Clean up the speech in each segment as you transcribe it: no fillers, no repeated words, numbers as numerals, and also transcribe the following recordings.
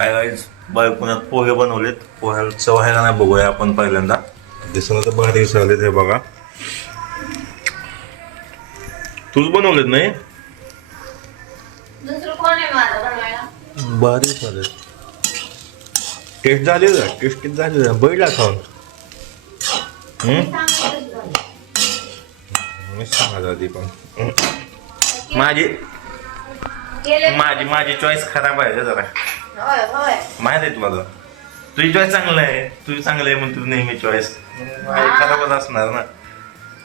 काय गाईज बायकोण्यात पोहे बनवलेत. पोह्याला चव आहे का नाही बघूया आपण पहिल्यांदा. दिसलं तर भारी दिसायलेत हे बघा. तूच बनवलेत नाही? दुसरं कोण आहे माझं बनवायला? भारी झाले. टेस्ट झाली का? टेस्ट किती झाली का? बैठला खाऊन. मी सांगा आधी पण माझी माझी चॉईस खराब आहे जरा. होय होय माहित आहे तुम्हाला. तुझी चॉईस चांगलं आहे. तुझी चांगलं आहे म्हणून तुझी नेहमी चॉईस खराबच असणार ना.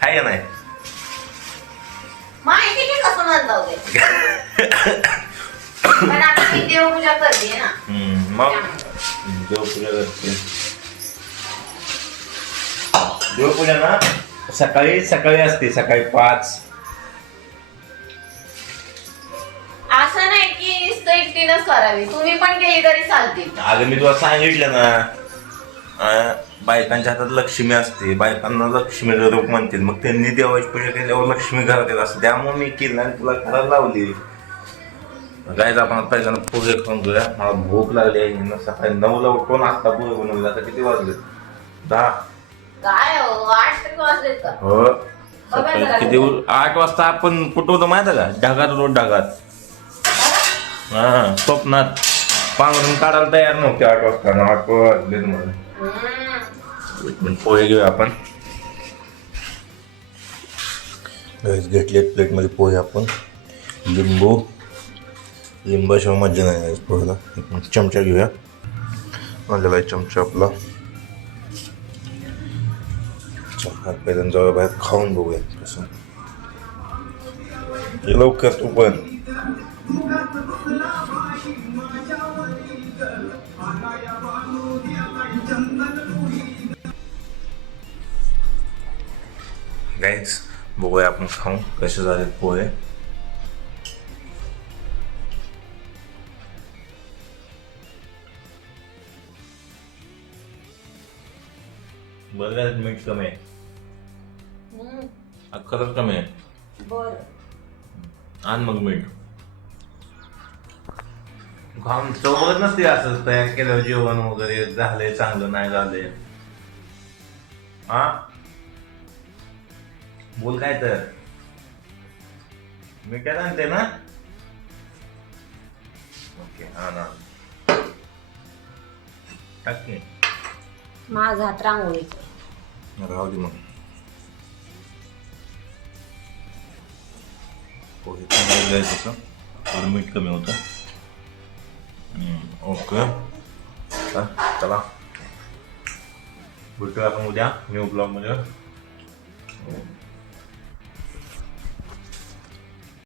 आहे का नाही? माहिती की कसं म्हणता होते. पण आता मी देवपूजा करते ना. मग देवपूजा करते. देवपूजा ना सकाळी सकाळी असते. सकाळी 5. असं नाही की नुसतं एकटीनच करावी, तुम्ही पण केली तरी चालते. अगं मी तुला सांगितलं ना, बायकांच्या हातात लक्ष्मी असते. बायकांना लक्ष्मीचं रूप म्हणतील. मग त्यांनी देवाची पूजा केल्यावर लक्ष्मी घरात येत असते. त्यामुळे मी केलं आणि तुला घरात लावली. गायचं आपण पहिल्यांदा पोहे खाऊन घेऊया. मला भूक लागली आहे. सकाळी 9ला उठून आता पोहे बनवले. आता किती वाजले? 10. काय हो 8 तरी वाजलेत का? हो सकाळी किती 8 वाजता आपण कुठं होतो माहिती आहे का? ढगात होतो ढगात. हा स्वप्नात पांघरून काढायला तयार नव्हते 8 वाजता. 8 वाजले म्हणून पोहे घेऊया आपण. घेतले प्लेटमध्ये पोहे आपण. लिंबाशिवाय मज्जा नाही पोहेला. चमचा घेऊया. आणलेला आहे चमचा आपला. हात पहिल्यांदा जाऊया बाहेर खाऊन बघूया कसं. लवकर तू पण. गाईज बघूया आपण खाऊन कसे झालेत पोहे. बरं मीठ कमी आहे. कलर कमी आहे. बरं आण मग मीठ. खाऊन चव बघत नसते असं तयार केलं जेवण वगैरे झालंय चांगलं नाही झालंय. हा बोल काय तर. मीठात आणते ना. ओके हा ना टाक की. माझा हात रांगोळीचा. राहू दे मग. पोहे चांगलं द्यायचं थोडं मीठ कमी होतं. ओके चला भेटूया आपण उद्या न्यू ब्लॉगमध्ये.